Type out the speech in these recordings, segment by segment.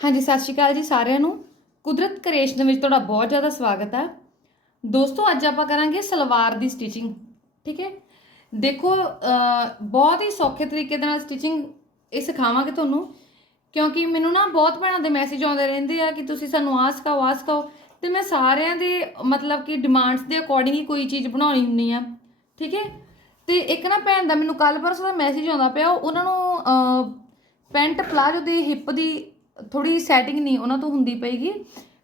ਹਾਂਜੀ, ਸਤਿ ਸ਼੍ਰੀ ਅਕਾਲ ਜੀ ਸਾਰਿਆਂ ਨੂੰ। ਕੁਦਰਤ ਕ੍ਰਿਏਸ਼ਨ ਵਿੱਚ ਤੁਹਾਡਾ ਬਹੁਤ ਜ਼ਿਆਦਾ ਸਵਾਗਤ ਹੈ ਦੋਸਤੋ, ਅੱਜ ਆਪਾਂ ਕਰਾਂਗੇ ਸਲਵਾਰ ਦੀ ਸਟਿਚਿੰਗ, ਠੀਕ ਹੈ? ਦੇਖੋ ਬਹੁਤ ਹੀ ਸੌਖੇ ਤਰੀਕੇ ਦੇ ਨਾਲ ਸਟਿਚਿੰਗ ਇਹ ਸਿਖਾਵਾਂਗੇ ਤੁਹਾਨੂੰ, ਕਿਉਂਕਿ ਮੈਨੂੰ ਨਾ ਬਹੁਤ ਭੈਣਾਂ ਦੇ ਮੈਸੇਜ ਆਉਂਦੇ ਰਹਿੰਦੇ ਆ ਕਿ ਤੁਸੀਂ ਸਾਨੂੰ ਆਹ ਸਿਖਾਓ ਆਹ ਸਿਖਾਓ। ਤੇ ਮੈਂ ਸਾਰਿਆਂ ਦੇ, ਮਤਲਬ ਕਿ ਡਿਮਾਂਡਸ ਦੇ ਅਕੋਰਡਿੰਗ ਹੀ ਕੋਈ ਚੀਜ਼ ਬਣਾਉਣੀ ਹੁੰਦੀ ਆ, ਠੀਕ ਹੈ? ਤੇ ਇੱਕ ਨਾ ਭੈਣ ਦਾ ਮੈਨੂੰ ਕੱਲ ਪਰਸੋਂ ਦਾ ਮੈਸੇਜ ਆਉਂਦਾ ਪਿਆ ਉਹਨਾਂ ਨੂੰ ਪੈਂਟ ਪਲਾਜੋ ਦੀ ਹਿੱਪ ਦੀ ਥੋੜੀ ਸੈਟਿੰਗ ਨਹੀਂ, ਉਹਨਾਂ ਤੋਂ ਹੁੰਦੀ ਪਈਗੀ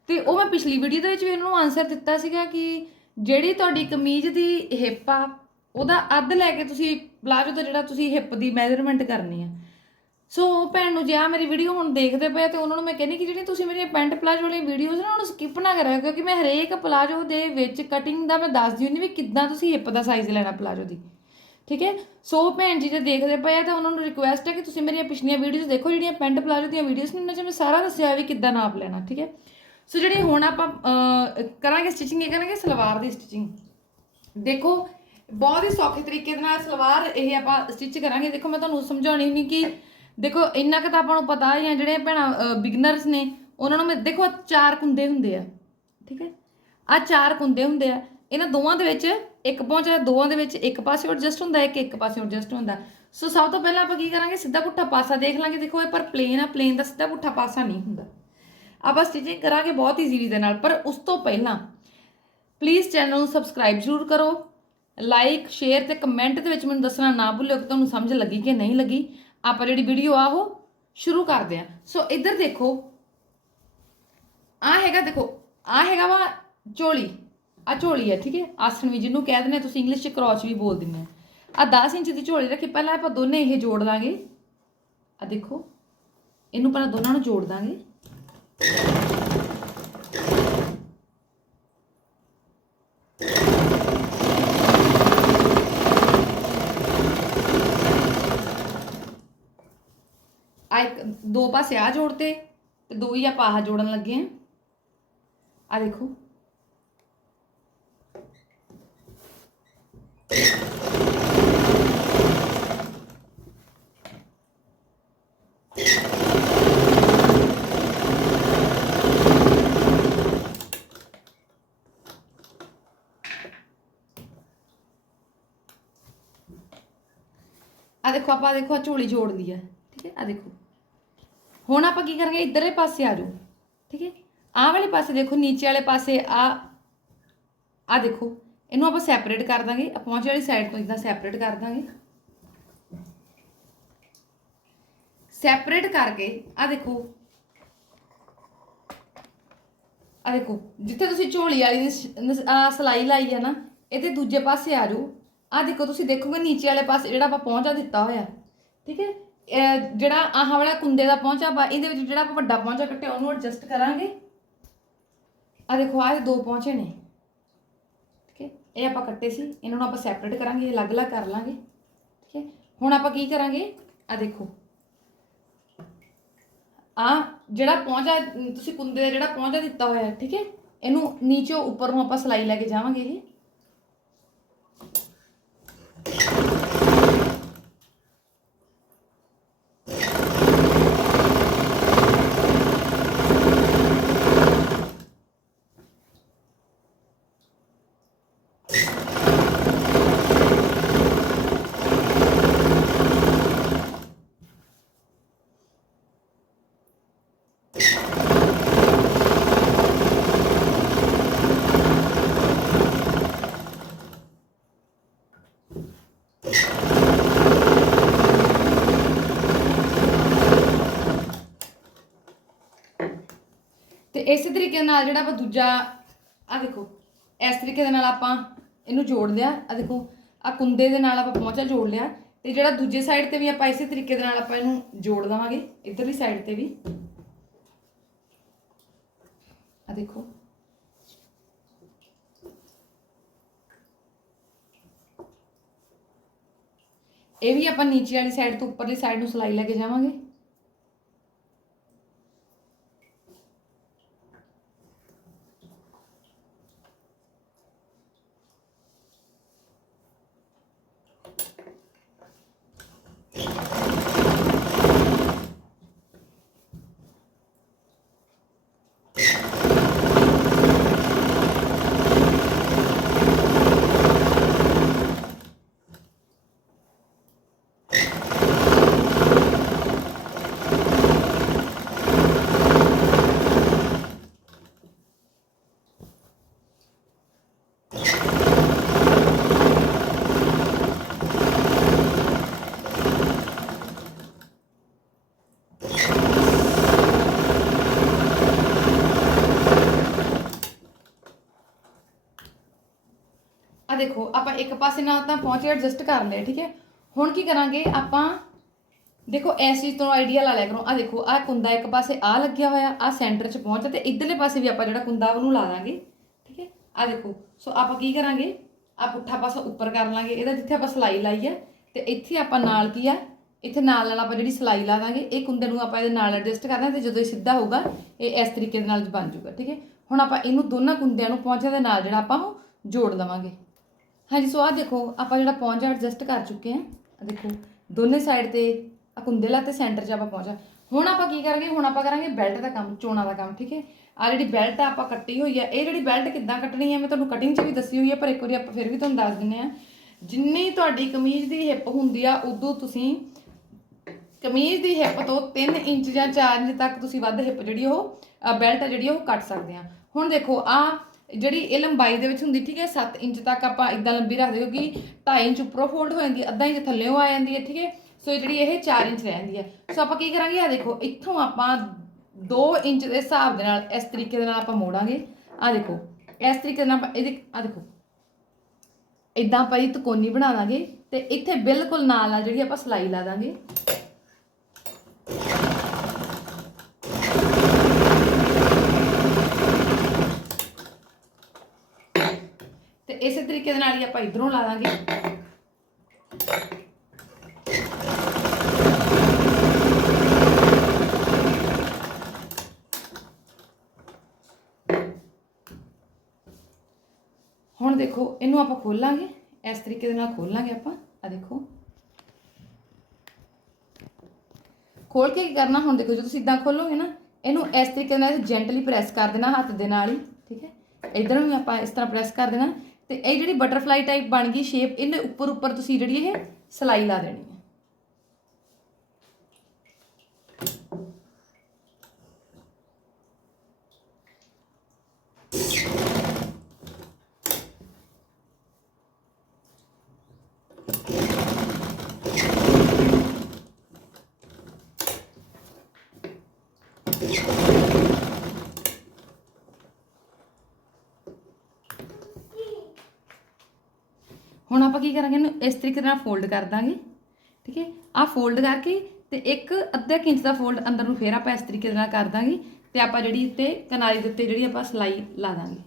ਤੇ ਉਹ ਮੈਂ ਪਿਛਲੀ ਵੀਡੀਓ ਦੇ ਵਿੱਚ ਵੀ ਉਹਨਾਂ ਨੂੰ ਆਨਸਰ ਦਿੱਤਾ ਸੀਗਾ ਕਿ ਜਿਹੜੀ ਤੁਹਾਡੀ ਕਮੀਜ਼ ਦੀ ਹਿੱਪ ਆ, ਉਹਦਾ ਅੱਧ ਲੈ ਕੇ ਤੁਸੀਂ ਪਲਾਜੋ ਦਾ ਜਿਹੜਾ ਤੁਸੀਂ ਹਿੱਪ ਦੀ ਮੈਜ਼ਰਮੈਂਟ ਕਰਨੀ ਆ। ਸੋ ਉਹ ਭੈਣ ਨੂੰ ਜੇ ਆ ਮੇਰੀ ਵੀਡੀਓ ਹੁਣ ਦੇਖਦੇ ਪਏ ਆ ਤੇ ਉਹਨਾਂ ਨੂੰ ਮੈਂ ਕਹਿੰਦੀ ਕਿ ਜਿਹੜੀ ਤੁਸੀਂ ਮੇਰੀਆਂ ਪੈਂਟ ਪਲਾਜੋ ਵਾਲੀਆਂ ਵੀਡੀਓਜ਼ ਨਾ, ਉਹਨੂੰ ਸਕਿਪ ਨਾ ਕਰਿਆ ਕਿਉਂਕਿ ਮੈਂ ਹਰੇਕ ਪਲਾਜੋ ਦੇ ਵਿੱਚ ਕਟਿੰਗ ਦਾ ਮੈਂ ਦੱਸਦੀ ਹੁੰਦੀ ਵੀ ਕਿੱਦਾਂ ਤੁਸੀਂ ਹਿੱਪ ਦਾ ਸਾਈਜ਼ ਲੈਣਾ ਪਲਾਜੋ ਦੀ। ਠੀਕ ਹੈ? ਸੋ ਭੈਣ ਜੀ ਜੇ ਦੇਖਦੇ ਪਏ ਆ ਤਾਂ ਉਹਨਾਂ ਨੂੰ ਰਿਕੁਐਸਟ ਹੈ ਕਿ ਤੁਸੀਂ ਮੇਰੀਆਂ ਪਿਛਲੀਆਂ ਵੀਡੀਓਜ਼ ਦੇਖੋ, ਜਿਹੜੀਆਂ ਪੈਂਟ ਪਲਾਜੋ ਦੀਆਂ ਵੀਡੀਓਜ਼ ਨੇ, ਉਹਨਾਂ 'ਚ ਮੈਂ ਸਾਰਾ ਦੱਸਿਆ ਵੀ ਕਿੱਦਾਂ ਨਾਪ ਲੈਣਾ, ਠੀਕ ਹੈ? ਸੋ ਜਿਹੜੀ ਹੁਣ ਆਪਾਂ ਕਰਾਂਗੇ ਸਟਿਚਿੰਗ ਇਹ ਕਰਾਂਗੇ ਸਲਵਾਰ ਦੀ ਸਟਿਚਿੰਗ ਦੇਖੋ, ਬਹੁਤ ਹੀ ਸੌਖੇ ਤਰੀਕੇ ਦੇ ਨਾਲ ਸਲਵਾਰ ਇਹ ਆਪਾਂ ਸਟਿਚ ਕਰਾਂਗੇ। ਦੇਖੋ, ਮੈਂ ਤੁਹਾਨੂੰ ਸਮਝਾਉਣੀ ਨਹੀਂ ਕਿ, ਦੇਖੋ, ਇੰਨਾ ਕੁ ਤਾਂ ਆਪਾਂ ਨੂੰ ਪਤਾ ਹੀ ਆ, ਜਿਹੜੇ ਭੈਣਾਂ ਬਿਗਨਰਸ ਨੇ, ਉਹਨਾਂ ਨੂੰ ਮੈਂ, ਦੇਖੋ ਚਾਰ ਕੁੰਦੇ ਹੁੰਦੇ ਆ, ਠੀਕ ਹੈ? ਆ ਚਾਰ ਕੁੰਦੇ ਹੁੰਦੇ ਆ, ਇਹਨਾਂ ਦੋਵਾਂ ਦੇ ਵਿੱਚ ਇੱਕ ਪਹੁੰਚ ਹੈ ਦੋਵਾਂ ਦੇ ਵਿੱਚ ਇੱਕ ਪਾਸੇ ਐਡਜਸਟ ਹੁੰਦਾ, ਇੱਕ ਇੱਕ ਪਾਸੇ ਐਡਜਸਟ ਹੁੰਦਾ। ਸੋ ਸਭ ਤੋਂ ਪਹਿਲਾਂ ਆਪਾਂ ਕੀ ਕਰਾਂਗੇ? ਸਿੱਧਾ ਪੁੱਠਾ ਪਾਸਾ ਦੇਖ ਲਾਂਗੇ। ਦੇਖੋ, ਇਹ ਪਰ ਪਲੇਨ ਆ ਪਲੇਨ ਦਾ ਸਿੱਧਾ ਪੁੱਠਾ ਪਾਸਾ ਨਹੀਂ ਹੁੰਦਾ। ਆਪਾਂ ਸਟਿਚਿੰਗ ਕਰਾਂਗੇ ਬਹੁਤ ਈਜ਼ੀਲੀ ਦੇ ਨਾਲ, ਪਰ ਉਸ ਤੋਂ ਪਹਿਲਾਂ ਪਲੀਜ਼ ਚੈਨਲ ਨੂੰ ਸਬਸਕ੍ਰਾਈਬ ਜ਼ਰੂਰ ਕਰੋ। ਲਾਈਕ ਸ਼ੇਅਰ ਤੇ ਕਮੈਂਟ ਦੇ ਵਿੱਚ ਮੈਨੂੰ ਦੱਸਣਾ ਨਾ ਭੁੱਲਿਓ ਕਿ ਤੁਹਾਨੂੰ ਸਮਝ ਲੱਗੀ ਕਿ ਨਹੀਂ ਲੱਗੀ। ਆਪਾਂ ਜਿਹੜੀ ਵੀਡੀਓ ਆ, ਉਹ ਸ਼ੁਰੂ ਕਰਦੇ ਹਾਂ। ਸੋ ਇੱਧਰ ਦੇਖੋ। ਆ ਹੈਗਾ, ਦੇਖੋ ਆ ਹੈਗਾ ਵਾ ਝੋਲੀ ਆ ਝੋਲੀ ਹੈ ਠੀਕ ਹੈ? ਆਸਣ ਵੀ ਜਿਹਨੂੰ ਕਹਿ ਦਿੰਦੇ ਆ, ਤੁਸੀਂ ਇੰਗਲਿਸ਼ ਚ ਕਰੌਚ ਵੀ ਬੋਲ ਦਿੰਦੇ ਆ। ਆ 10 ਇੰਚ ਦੀ ਝੋਲੀ ਰੱਖੀ ਪਹਿਲਾਂ ਆਪਾਂ ਦੋਨੇ ਇਹ ਜੋੜ ਦਾਂਗੇ ਆ ਦੇਖੋ ਇਹਨੂੰ ਪਹਿਲਾਂ ਦੋਨਾਂ ਨੂੰ ਜੋੜ ਦਾਂਗੇ। ਆ ਇੱਕ ਦੋ ਪਾਸੇ ਆ ਜੋੜਤੇ ਤੇ ਦੋ ਹੀ ਆਪਾਂ ਆਹ ਜੋੜਨ ਲੱਗੇ ਆ। ਆ ਦੇਖੋ। ਦੇਖੋ, ਆਪਾਂ ਦੇਖੋ, ਆਹ ਝੋਲੀ ਜੋੜ ਲਈ ਆ ਠੀਕ ਹੈ? ਆ ਦੇਖੋ। ਹੁਣ ਆਪਾਂ ਕੀ ਕਰਾਂਗੇ? ਇਧਰਲੇ ਪਾਸੇ ਆ ਜਾਓ, ਠੀਕ ਹੈ? ਆਹ ਵਾਲੇ ਪਾਸੇ ਦੇਖੋ, ਨੀਚੇ ਵਾਲੇ ਪਾਸੇ ਆ ਆ ਦੇਖੋ। ਇਹਨੂੰ ਆਪਾਂ ਸੈਪਰੇਟ ਕਰ ਦਾਂਗੇ। ਪਹੁੰਚ ਵਾਲੀ ਸਾਈਡ ਤੋਂ ਇਦਾਂ ਸੈਪਰੇਟ ਕਰ ਦਾਂਗੇ। ਸੈਪਰੇਟ ਕਰਕੇ ਆ ਦੇਖੋ। ਆ ਦੇਖੋ, ਜਿੱਥੇ ਤੁਸੀਂ ਝੋਲੀ ਵਾਲੀ ਦੀ ਸਲਾਈ ਲਾਈ ਆ ਨਾ ਇਹਦੇ ਦੂਜੇ ਪਾਸੇ ਆ ਜਾਓ। ਆ ਦੇਖੋ, ਤੁਸੀਂ ਦੇਖੋਗੇ ਨੀਚੇ ਵਾਲੇ ਪਾਸੇ ਜਿਹੜਾ ਆਪਾਂ ਪਹੁੰਚਾ ਦਿੱਤਾ ਹੋਇਆ, ਠੀਕ ਹੈ? ਜਿਹੜਾ ਆਹ ਵਾਲਾ ਕੁੰਦੇ ਦਾ ਪਹੁੰਚਾ ਵਾ ਇਹਦੇ ਵਿੱਚ ਜਿਹੜਾ ਆਪਾਂ ਵੱਡਾ ਪਹੁੰਚਾ ਕੱਟਿਆ, ਉਹਨੂੰ ਐਡਜਸਟ ਕਰਾਂਗੇ। ਆ ਦੇਖੋ, ਆਹ ਦੋ ਪਹੁੰਚੇ ਨੇ, ਠੀਕ ਹੈ? ਇਹ ਆਪਾਂ ਕੱਟੇ ਸੀ, ਇਹਨਾਂ ਨੂੰ ਆਪਾਂ ਸੈਪਰੇਟ ਕਰਾਂਗੇ ਅਲੱਗ-ਅਲੱਗ ਕਰ ਲਾਂਗੇ, ਠੀਕ ਹੈ? ਹੁਣ ਆਪਾਂ ਕੀ ਕਰਾਂਗੇ? ਆ ਦੇਖੋ। ਆ ਜਿਹੜਾ ਪਹੁੰਚਾ, ਤੁਸੀਂ ਕੁੰਦੇ ਦਾ ਜਿਹੜਾ ਪਹੁੰਚਾ ਦਿੱਤਾ ਹੋਇਆ, ਠੀਕ ਹੈ? ਇਹਨੂੰ ਨੀਚੇ ਉੱਪਰ ਨੂੰ ਆਪਾਂ ਸਲਾਈ ਲੈ ਕੇ ਜਾਵਾਂਗੇ ਇਹ। ਇਸੇ ਤਰੀਕੇ ਨਾਲ ਜਿਹੜਾ ਆਪਾਂ ਦੂਜਾ ਆ ਦੇਖੋ, ਇਸ ਤਰੀਕੇ ਦੇ ਨਾਲ ਆਪਾਂ ਇਹਨੂੰ ਜੋੜ ਲਿਆ। ਆ ਦੇਖੋ ਆ ਕੁੰਦੇ ਦੇ ਨਾਲ ਆਪਾਂ ਪਹੁੰਚਾ ਜੋੜ ਲਿਆ। ਤੇ ਜਿਹੜਾ ਦੂਜੇ ਸਾਈਡ ਤੇ ਵੀ ਆਪਾਂ ਇਸੇ ਤਰੀਕੇ ਦੇ ਨਾਲ ਆਪਾਂ ਇਹਨੂੰ ਜੋੜ ਦਵਾਂਗੇ, ਇਧਰਲੀ ਸਾਈਡ ਤੇ ਵੀ। ਆ ਦੇਖੋ। ਇਹ ਵੀ ਆਪਾਂ ਨੀਚੇ ਵਾਲੀ ਸਾਈਡ ਤੋਂ ਉੱਪਰਲੀ ਸਾਈਡ ਨੂੰ ਸਲਾਈ ਲੈ ਕੇ ਜਾਵਾਂਗੇ ਆ ਦੇਖੋ ਆਪਾਂ ਇੱਕ ਪਾਸੇ ਨਾਲ ਤਾਂ ਪਹੁੰਚੇ ਐਡਜਸਟ ਕਰ ਲਿਆ ਠੀਕ ਹੈ? ਹੁਣ ਕੀ ਕਰਾਂਗੇ ਆਪਾਂ? ਦੇਖੋ, ਇਸ ਚੀਜ਼ ਤੋਂ ਆਈਡੀਆ ਲਾ ਲਿਆ ਕਰੋ। ਆ ਦੇਖੋ ਆ ਕੁੰਦਾ ਇੱਕ ਪਾਸੇ ਆ ਲੱਗਿਆ ਹੋਇਆ ਆ ਸੈਂਟਰ 'ਚ ਪਹੁੰਚ ਤੇ ਇਧਰਲੇ ਪਾਸੇ ਵੀ ਆਪਾਂ ਜਿਹੜਾ ਕੁੰਦਾ ਉਹਨੂੰ ਲਾ ਦਾਂਗੇ, ਠੀਕ ਹੈ? ਆ ਦੇਖੋ, ਸੋ ਆਪਾਂ ਕੀ ਕਰਾਂਗੇ? ਆ ਪੁੱਠਾ ਪਾਸਾ ਉੱਪਰ ਕਰ ਲਾਂਗੇ, ਇਹਦਾ ਜਿੱਥੇ ਆਪਾਂ ਸਲਾਈ ਲਾਈ ਹੈ, ਤੇ ਇੱਥੇ ਆਪਾਂ ਨਾਲ ਕੀ ਆ ਇੱਥੇ ਨਾਲ ਨਾਲ ਆਪਾਂ ਜਿਹੜੀ ਸਲਾਈ ਲਾ ਦਾਂਗੇ, ਇਹ ਕੁੰਦੇ ਨੂੰ ਆਪਾਂ ਇਹਦੇ ਨਾਲ ਐਡਜਸਟ ਕਰਨਾ ਤੇ ਜਦੋਂ ਇਹ ਸਿੱਧਾ ਹੋਊਗਾ, ਇਹ ਇਸ ਤਰੀਕੇ ਦੇ ਨਾਲ ਬਣ ਜਾਊਗਾ, ਠੀਕ ਹੈ? ਹੁਣ ਆਪਾਂ ਇਹਨੂੰ ਦੋਨਾਂ ਕੁੰਦਿਆਂ ਨੂੰ ਪਹੁੰਚਿਆ ਦੇ ਨਾਲ ਜਿਹੜਾ ਆਪਾਂ ਉਹ ਜੋੜ ਲਵਾਂਗੇ। ਹਾਂਜੀ, ਸੋ ਆ ਦੇਖੋ, ਆਪਾਂ ਜਿਹੜਾ ਪਹੁੰਚਾ ਐਡਜਸਟ ਕਰ ਚੁੱਕੇ ਹਾਂ। ਆ ਦੇਖੋ, ਦੋਨੇ ਸਾਈਡ ਤੇ ਆ ਕੁੰਦੇ ਤੇ ਸੈਂਟਰ 'ਚ ਆਪਾਂ ਪਹੁੰਚਾ ਹੁਣ ਆਪਾਂ ਕੀ ਕਰਾਂਗੇ? ਹੁਣ ਆਪਾਂ ਕਰਾਂਗੇ ਬੈਲਟ ਦਾ ਕੰਮ, ਚੋਣਾਂ ਦਾ ਕੰਮ, ਠੀਕ ਹੈ? ਆ ਜਿਹੜੀ ਬੈਲਟ ਆ, ਆਪਾਂ ਕੱਟੀ ਹੋਈ ਆ। ਇਹ ਜਿਹੜੀ ਬੈਲਟ ਕਿੱਦਾਂ ਕੱਟਣੀ ਹੈ ਮੈਂ ਤੁਹਾਨੂੰ ਕਟਿੰਗ 'ਚ ਵੀ ਦੱਸੀ ਹੋਈ ਹੈ ਪਰ ਇੱਕ ਵਾਰੀ ਆਪਾਂ ਫਿਰ ਵੀ ਤੁਹਾਨੂੰ ਦੱਸ ਦਿੰਨੇ ਆ ਜਿੰਨੀ ਤੁਹਾਡੀ ਕਮੀਜ਼ ਦੀ ਹਿੱਪ ਹੁੰਦੀ ਆ, ਉਦੋਂ ਤੁਸੀਂ ਕਮੀਜ਼ ਦੀ ਹਿੱਪ ਤੋਂ 3 ਇੰਚ ਜਾਂ 4 ਇੰਚ ਤੱਕ ਤੁਸੀਂ ਵੱਧ ਹਿੱਪ ਜਿਹੜੀ ਉਹ ਬੈਲਟ ਆ ਜਿਹੜੀ ਉਹ ਕੱਟ ਸਕਦੇ ਆ। ਹੁਣ ਦੇਖੋ ਆ ਜਿਹੜੀ ਇਹ ਲੰਬਾਈ ਦੇ ਵਿੱਚ ਹੁੰਦੀ, ਠੀਕ ਹੈ 7 ਇੰਚ ਤੱਕ ਆਪਾਂ ਇਦਾਂ ਲੰਬੀ ਰੱਖਦੇ ਕਿਉਂਕਿ 2.5 ਇੰਚ ਉੱਪਰੋਂ ਫੋਲਡ ਹੋ ਜਾਂਦੀ ਹੈ, ਅੱਧਾ ਇੰਚ ਥੱਲੇੋਂ ਆ ਜਾਂਦੀ ਹੈ, ਠੀਕ ਹੈ। ਸੋ ਇਹ ਜਿਹੜੀ ਇਹ 4 ਇੰਚ ਰਹਿ ਜਾਂਦੀ ਹੈ। ਸੋ ਆਪਾਂ ਕੀ ਕਰਾਂਗੇ? ਆ ਦੇਖੋ, ਇੱਥੋਂ ਆਪਾਂ 2 ਇੰਚ ਦੇ ਹਿਸਾਬ ਦੇ ਨਾਲ, ਇਸ ਤਰੀਕੇ ਦੇ ਨਾਲ ਆਪਾਂ ਮੋੜਾਂਗੇ। ਆ ਦੇਖੋ, ਇਸ ਤਰੀਕੇ ਦੇ ਨਾਲ ਆਪਾਂ ਇਹਦੇ ਆ ਦੇਖੋ ਇਦਾਂ ਆਪਾਂ ਇਹ ਤਕੋਨੀ ਬਣਾ ਦਾਂਗੇ ਤੇ ਇੱਥੇ ਬਿਲਕੁਲ ਨਾਲ ਨਾਲ ਜਿਹੜੀ ਆਪਾਂ ਸਲਾਈ ਲਾ ਦਾਂਗੇ। ਤੇ ਇਸੇ ਤਰੀਕੇ ਦੇ ਨਾਲ ਹੀ ਆਪਾਂ ਇਧਰੋਂ ਲਾ ਦਾਂਗੇ। ਹੁਣ ਦੇਖੋ, ਇਹਨੂੰ ਆਪਾਂ ਖੋਲਾਂਗੇ। ਇਸ ਤਰੀਕੇ ਦੇ ਨਾਲ ਖੋਲਾਂਗੇ ਆਪਾਂ। ਆ ਦੇਖੋ। ਖੋਲ ਕੇ ਕੀ ਕਰਨਾ? ਹੁਣ ਦੇਖੋ, ਜਦੋਂ ਤੁਸੀਂ ਇਦਾਂ ਖੋਲੋਗੇ ਨਾ, ਇਹਨੂੰ ਇਸ ਤਰੀਕੇ ਨਾਲ ਜੈਂਟਲੀ ਪ੍ਰੈਸ ਕਰ ਦੇਣਾ, ਹੱਥ ਦੇ ਨਾਲ ਹੀ, ਠੀਕ ਹੈ? ਇਧਰੋਂ ਵੀ ਆਪਾਂ ਇਸ ਤਰ੍ਹਾਂ ਪ੍ਰੈਸ ਕਰ ਦੇਣਾ। ਤੇ ਇਹ ਜਿਹੜੀ ਬਟਰਫਲਾਈ ਟਾਈਪ ਬਣ ਗਈ ਸ਼ੇਪ ਇਹਨੇ ਉੱਪਰ ਉੱਪਰ ਤੁਸੀਂ ਜਿਹੜੀ ਇਹ ਸਲਾਈ ਲਾ ਦੇਣੀ ਹੈ ਹੁਣ ਆਪਾਂ ਕੀ ਕਰਾਂਗੇ, ਇਹਨੂੰ ਇਸ ਤਰੀਕੇ ਨਾਲ ਫੋਲਡ ਕਰ ਦਾਂਗੇ, ਠੀਕ ਹੈ? ਆਹ ਫੋਲਡ ਕਰਕੇ ਤੇ ਇੱਕ ਅੱਧਾ ਕੁ ਇੰਚ ਦਾ ਫੋਲਡ ਅੰਦਰ ਨੂੰ ਫੇਰ ਆਪਾਂ ਇਸ ਤਰੀਕੇ ਦੇ ਨਾਲ ਕਰ ਦਾਂਗੇ ਤੇ ਆਪਾਂ ਜਿਹੜੀ ਉੱਤੇ ਕਿਨਾਰੀ ਦੇ ਉੱਤੇ ਜਿਹੜੀ ਆਪਾਂ ਸਲਾਈ ਲਾ ਦਾਂਗੇ।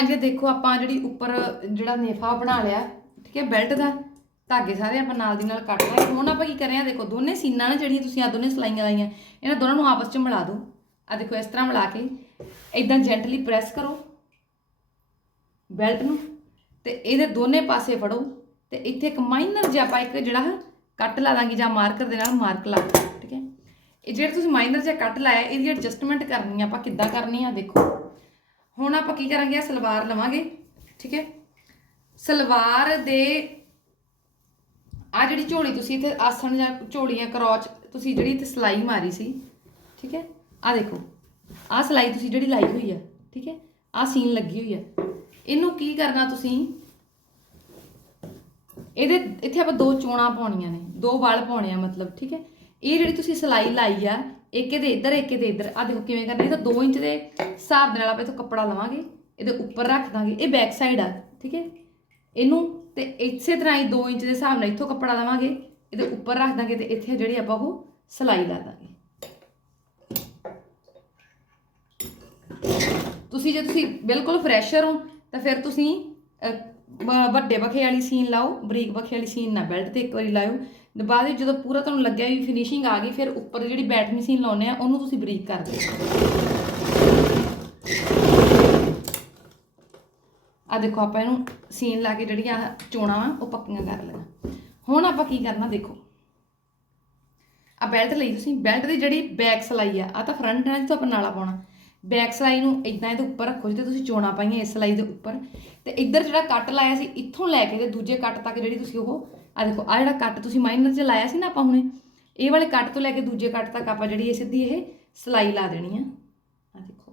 ਹਾਂਜੀ, ਦੇਖੋ, ਆਪਾਂ ਜਿਹੜੀ ਉੱਪਰ ਜਿਹੜਾ ਨੇਫਾ ਬਣਾ ਲਿਆ, ਠੀਕ ਹੈ ਬੈਲਟ ਦਾ, ਧਾਗੇ ਸਾਰੇ ਆਪਾਂ ਨਾਲ ਦੀ ਨਾਲ ਕੱਟ ਲਏ ਹੁਣ ਆਪਾਂ ਕੀ ਕਰ ਰਹੇ ਹਾਂ, ਦੇਖੋ, ਦੋਨੇ ਸੀਨਾਂ ਨੇ ਜਿਹੜੀਆਂ ਤੁਸੀਂ ਆ ਦੋਨੇ ਸਲਾਈਆਂ ਲਾਈਆਂ, ਇਹਨਾਂ ਦੋਨਾਂ ਨੂੰ ਆਪਸ 'ਚ ਮਿਲਾ ਦਿਓ। ਆ ਦੇਖੋ, ਇਸ ਤਰ੍ਹਾਂ ਮਿਲਾ ਕੇ ਇਦਾਂ ਜੈਂਟਲੀ ਪ੍ਰੈਸ ਕਰੋ ਬੈਲਟ ਨੂੰ ਤੇ ਇਹਦੇ ਦੋਨੇ ਪਾਸੇ ਫੜੋ ਤੇ ਇੱਥੇ ਇੱਕ ਮਾਈਨਰ ਜਿਹਾ ਆਪਾਂ ਇੱਕ ਜਿਹੜਾ ਕੱਟ ਲਾ ਦਾਂਗੇ ਜਾਂ ਮਾਰਕਰ ਦੇ ਨਾਲ ਮਾਰਕ ਲਾ ਦਿਓ, ਠੀਕ ਹੈ। ਇਹ ਜਿਹੜਾ ਤੁਸੀਂ ਮਾਈਨਰ ਜਿਹਾ ਕੱਟ ਲਾਇਆ, ਇਹਦੀ ਐਡਜਸਟਮੈਂਟ ਕਰਨੀ ਆ, ਆਪਾਂ ਕਿੱਦਾਂ ਕਰਨੀ ਆ, ਦੇਖੋ। ਹੁਣ ਆਪਾਂ ਕੀ ਕਰਾਂਗੇ? ਆ ਸਲਵਾਰ ਲਵਾਂਗੇ, ਠੀਕ ਹੈ? ਸਲਵਾਰ ਦੇ ਆ ਜਿਹੜੀ ਝੋਲੀ ਤੁਸੀਂ ਇੱਥੇ ਆਸਣ ਜਾਂ ਝੋਲੀਆਂ, ਕਰੋਚ, ਤੁਸੀਂ ਜਿਹੜੀ ਇੱਥੇ ਸਲਾਈ ਮਾਰੀ ਸੀ, ਠੀਕ ਹੈ? ਆ ਦੇਖੋ ਆ ਸਲਾਈ ਤੁਸੀਂ ਜਿਹੜੀ ਲਾਈ ਹੋਈ ਹੈ ਠੀਕ ਹੈ? ਆ ਸੀਨ ਲੱਗੀ ਹੋਈ ਹੈ ਇਹਨੂੰ ਕੀ ਕਰਨਾ ਤੁਸੀਂ? ਇਹਦੇ, ਇੱਥੇ ਆਪਾਂ ਦੋ ਚੋਣਾਂ ਪਾਉਣੀਆਂ ਨੇ, ਦੋ ਵਾਲ ਪਾਉਣੇ ਆ ਮਤਲਬ, ਠੀਕ ਹੈ? ਇਹ ਜਿਹੜੀ ਤੁਸੀਂ ਸਲਾਈ ਲਾਈ ਆ, ਇੱਕ ਇਹਦੇ ਇੱਧਰ, ਇੱਕ ਇਹਦੇ ਇੱਧਰ। ਆ ਦੇਖੋ ਕਿਵੇਂ ਕਰਨਾ ਇਹ ਤਾਂ 2 ਇੰਚ ਦੇ ਹਿਸਾਬ ਦੇ ਨਾਲ ਆਪਾਂ ਇਥੋਂ ਕੱਪੜਾ ਲਵਾਂਗੇ। ਇਹਦੇ ਉੱਪਰ ਰੱਖ ਦਾਂਗੇ। ਇਹ ਬੈਕ ਸਾਈਡ ਆ, ਠੀਕ ਹੈ? ਇਹਨੂੰ ਤੇ ਇਸੇ ਤਰ੍ਹਾਂ ਹੀ 2 ਇੰਚ ਦੇ ਹਿਸਾਬ ਨਾਲ ਇੱਥੋਂ ਕੱਪੜਾ ਲਵਾਂਗੇ। ਇਹਦੇ ਉੱਪਰ ਰੱਖ ਦਾਂਗੇ ਤੇ ਇੱਥੇ ਜਿਹੜੀ ਆਪਾਂ ਉਹ ਸਲਾਈ ਲਾ ਦਾਂਗੇ। ਤੁਸੀਂ ਜੇ ਤੁਸੀਂ ਬਿਲਕੁਲ ਫਰੈਸ਼ਰ ਹੋ, ਤਾਂ ਫਿਰ ਤੁਸੀਂ ਵੱਡੇ ਬਖੇ ਵਾਲੀ ਸੀਨ ਲਾਓ, ਬਰੀਕ ਬਖੇ ਵਾਲੀ ਸੀਨ ਨਾ ਬੈਲਟ ਤੇ ਇੱਕ ਵਾਰੀ ਲਾਇਓ। ਬਾਅਦ ਵਿੱਚ ਜਦੋਂ ਪੂਰਾ ਤੁਹਾਨੂੰ ਲੱਗਿਆ ਵੀ ਫਿਨਿਸ਼ਿੰਗ ਆ ਗਈ, ਫਿਰ ਉੱਪਰ ਜਿਹੜੀ ਬੈਟਮੀ ਸੀਨ ਲਾਉਨੇ ਆ, ਉਹਨੂੰ ਤੁਸੀਂ ਬਰੀਕ ਕਰ ਦਿਓ। ਆ ਦੇਖੋ, ਆਪਾਂ ਇਹਨੂੰ ਸੀਨ ਲਾ ਕੇ ਜਿਹੜੀਆਂ ਆਹ ਚੋਣਾਂ ਵਾ, ਉਹ ਪੱਕੀਆਂ ਕਰ ਲੈਣਾ ਹੁਣ ਆਪਾਂ ਕੀ ਕਰਨਾ, ਦੇਖੋ। ਆ ਬੈਲਟ ਲਈ ਤੁਸੀਂ ਬੈਲਟ ਦੀ ਜਿਹੜੀ ਬੈਕ ਸਲਾਈ ਆ ਆ ਤਾਂ ਫਰੰਟ ਨਾਲ ਜਿੱਥੋਂ ਆਪਾਂ ਨਾਲਾ ਪਾਉਣਾ। ਬੈਕ ਸਲਾਈ ਨੂੰ ਇਦਾਂ ਇਹਦੇ ਉੱਪਰ ਰੱਖੋ, ਜਿੱਥੇ ਤੁਸੀਂ ਚੋਣਾ ਪਾਈਆਂ ਇਸ ਸਲਾਈ ਦੇ ਉੱਪਰ। ਤੇ ਇੱਧਰ ਜਿਹੜਾ ਕੱਟ ਲਾਇਆ ਸੀ, ਇੱਥੋਂ ਲੈ ਕੇ ਤੇ ਦੂਜੇ ਕੱਟ ਤੱਕ ਜਿਹੜੀ ਤੁਸੀਂ ਉਹ ਆ ਦੇਖੋ ਆ ਜਿਹੜਾ ਕੱਟ ਤੁਸੀਂ ਮਾਈਨਰ 'ਚ ਲਾਇਆ ਸੀ ਨਾ ਆਪਾਂ ਹੁਣੇ, ਇਹ ਵਾਲੇ ਕੱਟ ਤੋਂ ਲੈ ਕੇ ਦੂਜੇ ਕੱਟ ਤੱਕ ਆਪਾਂ ਜਿਹੜੀ ਇਹ ਸਿੱਧੀ ਇਹ ਸਲਾਈ ਲਾ ਦੇਣੀ ਆ ਦੇਖੋ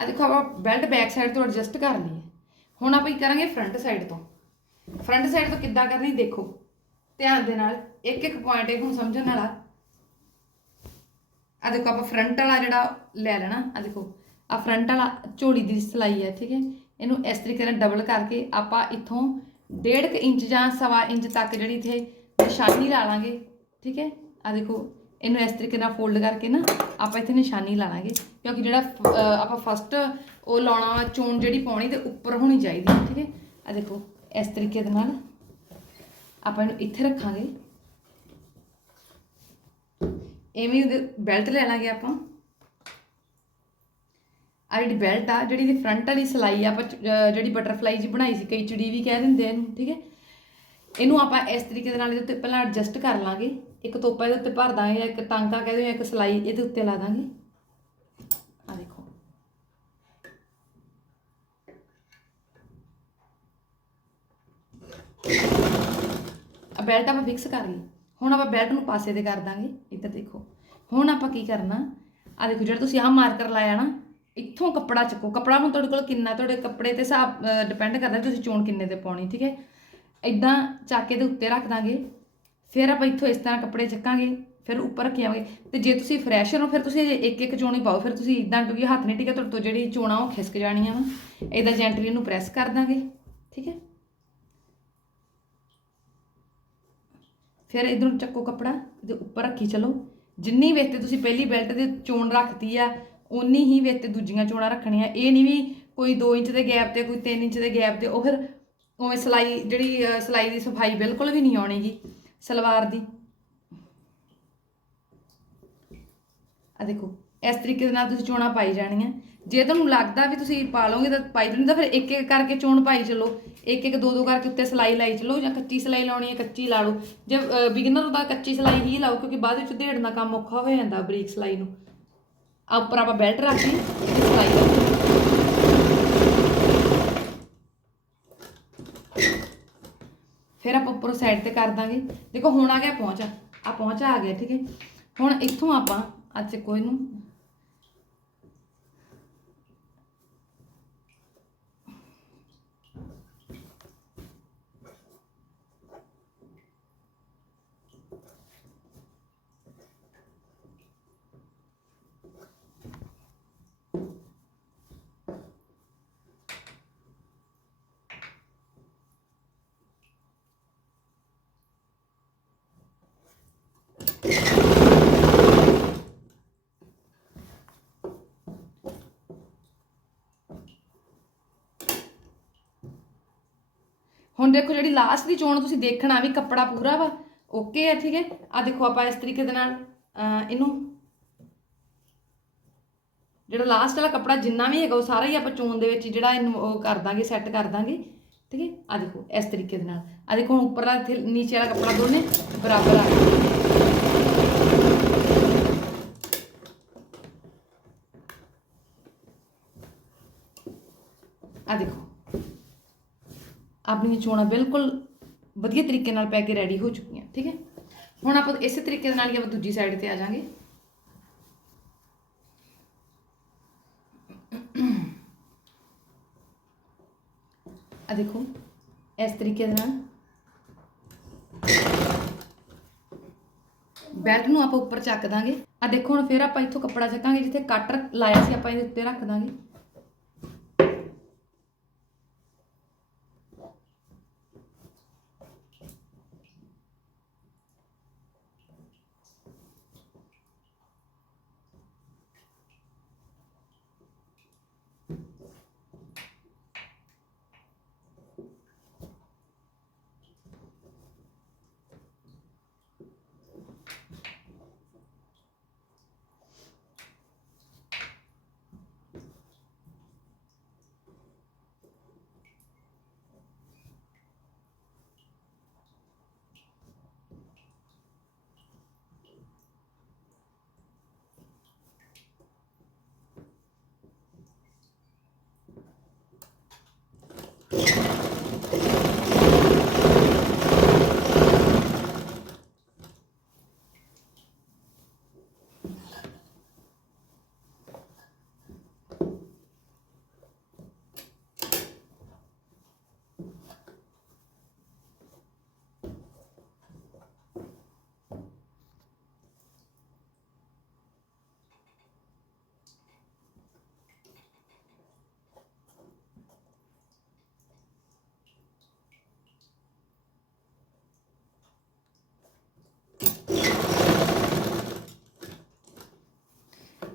ਆ ਦੇਖੋ ਆਪਾਂ ਬੈਲਟ ਬੈਕ ਸਾਈਡ ਤੋਂ ਐਡਜਸਟ ਕਰ ਲਈਏ ਹੁਣ ਆਪਾਂ ਕੀ ਕਰਾਂਗੇ ਫਰੰਟ ਸਾਈਡ ਤੋਂ। ਫਰੰਟ ਸਾਈਡ ਤੋਂ ਕਿੱਦਾਂ ਕਰਨੀ ਦੇਖੋ। ਧਿਆਨ ਦੇ ਨਾਲ, ਇੱਕ ਇੱਕ ਪੁਆਇੰਟ ਇਹ ਹੁਣ ਸਮਝਣ ਵਾਲਾ। ਆ ਦੇਖੋ, ਆਪਾਂ ਫਰੰਟ ਵਾਲਾ ਜਿਹੜਾ ਲੈ ਲੈਣਾ ਆ ਦੇਖੋ ਆ ਫਰੰਟ ਵਾਲਾ ਝੋਲੀ ਦੀ ਸਿਲਾਈ ਹੈ, ਠੀਕ ਹੈ। ਇਹਨੂੰ ਇਸ ਤਰੀਕੇ ਨਾਲ ਡਬਲ ਕਰਕੇ ਆਪਾਂ ਇੱਥੋਂ 1.5 ਇੰਚ ਜਾਂ ਸਵਾ ਇੰਚ ਤੱਕ ਜਿਹੜੀ ਇੱਥੇ ਨਿਸ਼ਾਨੀ ਲਾ ਲਾਂਗੇ, ਠੀਕ ਹੈ। ਆ ਦੇਖੋ ਇਹਨੂੰ ਇਸ ਤਰੀਕੇ ਨਾਲ ਫੋਲਡ ਕਰਕੇ ਨਾ ਆਪਾਂ ਇੱਥੇ ਨਿਸ਼ਾਨੀ ਲਾ ਲਾਂਗੇ, ਕਿਉਂਕਿ ਜਿਹੜਾ ਆਪਾਂ ਫਸਟ ਉਹ ਲਾਉਣਾ ਚੋਣ ਜਿਹੜੀ ਪਾਉਣੀ ਤੇ ਉੱਪਰ ਹੋਣੀ ਚਾਹੀਦੀ ਠੀਕ ਹੈ? ਆ ਦੇਖੋ, ਇਸ ਤਰੀਕੇ ਦੇ ਨਾਲ ਆਪਾਂ ਇਹਨੂੰ ਇੱਥੇ ਰੱਖਾਂਗੇ। ਐਵੇਂ ਉਹਦੇ ਬੈਲਟ ਲੈ ਲਾਂਗੇ ਆਪਾਂ। ਆ ਜਿਹੜੀ ਬੈਲਟ ਆ, ਜਿਹੜੀ ਦੀ ਫਰੰਟ ਵਾਲੀ ਸਿਲਾਈ ਆ, ਆਪਾਂ ਜਿਹੜੀ ਬਟਰਫਲਾਈ ਜੀ ਬਣਾਈ ਸੀ, ਕਈ ਚਿੜੀ ਵੀ ਕਹਿ ਦਿੰਦੇ ਇਹਨੂੰ, ਠੀਕ ਹੈ? ਇਹਨੂੰ ਆਪਾਂ ਇਸ ਤਰੀਕੇ ਦੇ ਨਾਲ ਇਹਦੇ ਉੱਤੇ ਪਹਿਲਾਂ ਐਡਜਸਟ ਕਰ ਲਾਂਗੇ। ਇੱਕ ਤੋਪਾ ਇਹਦੇ ਉੱਤੇ ਭਰ ਦਾਂਗੇ ਜਾਂ ਇੱਕ ਟਾਂਕਾ ਕਹਿ ਦਿਓ ਜਾਂ ਇੱਕ ਸਿਲਾਈ ਇਹਦੇ ਉੱਤੇ ਲਾ ਦਾਂਗੇ। ਆ ਦੇਖੋ। ਆ ਬੈਲਟ ਆਪਾਂ ਫਿਕਸ ਕਰ ਲਈ। ਹੁਣ ਆਪਾਂ ਬੈਲਟ ਨੂੰ ਪਾਸੇ ਤੇ ਕਰ ਦਾਂਗੇ। ਇੱਧਰ ਦੇਖੋ। ਹੁਣ ਆਪਾਂ ਕੀ ਕਰਨਾ? ਆ ਦੇਖੋ, ਜਿਹੜਾ ਤੁਸੀਂ ਆਹ ਮਾਰਕਰ ਲਾਇਆ ਨਾ, ਇੱਥੋਂ ਕੱਪੜਾ ਚੱਕੋ। ਕੱਪੜਾ ਹੁਣ ਤੁਹਾਡੇ ਕੋਲ ਕਿੰਨਾ? ਤੁਹਾਡੇ ਕੱਪੜੇ ਤੇ ਹਿਸਾਬ ਡਿਪੈਂਡ ਕਰਦਾ ਵੀ ਤੁਸੀਂ ਚੋਣ ਕਿੰਨੇ ਤੇ ਪਾਉਣੀ, ਠੀਕ ਹੈ? ਇਦਾਂ ਚਾਕੇ ਦੇ ਉੱਤੇ ਰੱਖ ਦਾਂਗੇ। ਫਿਰ ਆਪਾਂ ਇੱਥੋਂ ਇਸ ਤਰ੍ਹਾਂ ਕੱਪੜੇ ਚੱਕਾਂਗੇ ਫਿਰ ਉੱਪਰ ਰੱਖਿਆਵਾਂਗੇ ਤੇ ਜੇ ਤੁਸੀਂ ਫਰੈਸ਼ਰ ਹੋ ਫਿਰ ਤੁਸੀਂ ਇੱਕ ਇੱਕ ਚੋਣੀ ਪਾਓ। ਫਿਰ ਤੁਸੀਂ ਇਦਾਂ ਕਿਉਂਕਿ ਹੱਥ ਨਹੀਂ ਟਿਕਾ ਤੁਹਾਡੇ ਤੋਂ ਜਿਹੜੀ ਚੋਣਾ ਉਹ ਖਿਸਕ ਜਾਣੀਆਂ ਵਾ। ਇਦਾਂ ਜੈਂਟਲੀ ਨੂੰ ਪ੍ਰੈਸ ਕਰ ਦਾਂਗੇ ਠੀਕ ਹੈ? ਫਿਰ ਇਧਰੋਂ ਚੱਕੋ ਕੱਪੜਾ ਦੇ ਉੱਪਰ ਰੱਖੀ ਚਲੋ। ਜਿੰਨੀ ਵੇਤੇ ਤੁਸੀਂ ਪਹਿਲੀ ਬੈਲਟ ਦੇ ਚੋਣ ਰੱਖਤੀ ਆ ਉਨੀ ਹੀ ਵੇਤੇ ਦੂਜੀਆਂ ਚੋਣਾਂ ਰੱਖਣੀਆਂ। ਇਹ ਨਹੀਂ ਵੀ ਕੋਈ 2 ਇੰਚ ਦੇ ਗੈਪ ਤੇ ਕੋਈ 3 ਇੰਚ ਦੇ ਗੈਪ ਤੇ ਉਹ ਫਿਰ ਉਵੇਂ ਸਲਾਈ ਜਿਹੜੀ ਅਹ, ਸਲਾਈ ਦੀ ਸਫ਼ਾਈ ਬਿਲਕੁਲ ਵੀ ਨਹੀਂ ਆਉਣੀਗੀ ਸਲਵਾਰ ਦੀ। ਆ ਦੇਖੋ, ਇਸ ਤਰੀਕੇ ਦੇ ਨਾਲ ਤੁਸੀਂ ਚੋਣਾਂ ਪਾਈ ਜਾਣੀਆਂ। ਜੇ ਤੁਹਾਨੂੰ ਲੱਗਦਾ ਵੀ ਤੁਸੀਂ ਪਾ ਲਓਗੇ ਤਾਂ ਪਾਈ ਜਾਣੀ ਤਾਂ ਫਿਰ ਇੱਕ ਇੱਕ ਕਰਕੇ ਚੋਣ ਪਾਈ ਚਲੋ। ਇੱਕ ਇੱਕ ਦੋ ਦੋ ਕਰਕੇ ਉੱਤੇ ਸਲਾਈ ਲਾਈ ਚਲੋ ਜਾਂ ਕੱਚੀ ਸਲਾਈ ਲਾਉਣੀ ਹੈ, ਕੱਚੀ ਲਾ ਲਓ। ਜੇ ਬਿਗਨਰ ਦਾ ਕੱਚੀ ਸਲਾਈ ਹੀ ਲਾਓ, ਕਿਉਂਕਿ ਬਾਅਦ ਵਿੱਚ ਢੇੜਨਾ ਕੰਮ ਔਖਾ ਹੋ ਜਾਂਦਾ ਬਰੀਕ ਸਲਾਈ ਨੂੰ। ਆ ਉੱਪਰ ਆਪਾਂ ਬੈਲਟ ਰੱਖ ਲਈ ਤੇ ਸਲਾਈ ਲਾਓ ਫਿਰ ਆਪਾਂ ਉੱਪਰੋਂ ਸਾਈਡ ਤੇ ਕਰ ਦਾਂਗੇ। ਦੇਖੋ ਹੁਣ ਆ ਗਿਆ ਪਹੁੰਚ। ਆ ਪਹੁੰਚ ਆ ਗਿਆ, ਠੀਕ ਹੈ? ਹੁਣ ਇੱਥੋਂ ਆਪਾਂ ਅੱਜ ਕੋਈ ਨੂੰ ਹੁਣ ਦੇਖੋ ਜਿਹੜੀ ਲਾਸਟ ਦੀ ਚੋਣ ਤੁਸੀਂ ਦੇਖਣਾ ਵੀ ਕੱਪੜਾ ਪੂਰਾ ਵਾ। ਓਕੇ ਹੈ ਠੀਕ ਹੈ। ਆ ਦੇਖੋ ਆਪਾਂ ਇਸ ਤਰੀਕੇ ਦੇ ਨਾਲ ਇਹਨੂੰ ਜਿਹੜਾ ਲਾਸਟ ਵਾਲਾ ਕੱਪੜਾ ਜਿੰਨਾ ਵੀ ਹੈਗਾ, ਉਹ ਸਾਰਾ ਹੀ ਆਪਾਂ ਚੋਣ ਦੇ ਵਿੱਚ ਜਿਹੜਾ ਇਹਨੂੰ ਉਹ ਕਰ ਦਾਂਗੇ ਸੈੱਟ ਕਰ ਦਾਂਗੇ। ਠੀਕ ਹੈ। ਆ ਦੇਖੋ, ਇਸ ਤਰੀਕੇ ਦੇ ਨਾਲ। ਆ ਦੇਖੋ, ਹੁਣ ਉੱਪਰਲਾ ਤੇ ਨੀਚੇ ਵਾਲਾ ਕੱਪੜਾ ਦੋਨੇ ਬਰਾਬਰ ਆ ਗਏ। ਆ ਦੇਖੋ। ਆਪਣੀਆਂ ਚੋਣਾਂ ਬਿਲਕੁਲ ਵਧੀਆ ਤਰੀਕੇ ਨਾਲ ਪੈ ਕੇ ਰੈਡੀ ਹੋ ਚੁੱਕੀਆਂ, ਠੀਕ ਹੈ? ਹੁਣ ਆਪਾਂ ਇਸੇ ਤਰੀਕੇ ਦੇ ਨਾਲ ਹੀ ਆਪਾਂ ਦੂਜੀ ਸਾਈਡ ਤੇ ਆ ਜਾਾਂਗੇ। ਆ ਦੇਖੋ, ਇਸ ਤਰੀਕੇ ਦੇ ਨਾਲ। ਬੈਲਟ ਨੂੰ ਆਪਾਂ ਉੱਪਰ ਚੱਕ ਦਾਂਗੇ। ਆ ਦੇਖੋ, ਹੁਣ ਫਿਰ ਆਪਾਂ ਇੱਥੋਂ ਕੱਪੜਾ ਚੱਕਾਂਗੇ, ਜਿੱਥੇ ਕੱਟ ਲਾਇਆ ਸੀ, ਆਪਾਂ ਇਹਦੇ ਉੱਤੇ ਰੱਖ ਦਾਂਗੇ।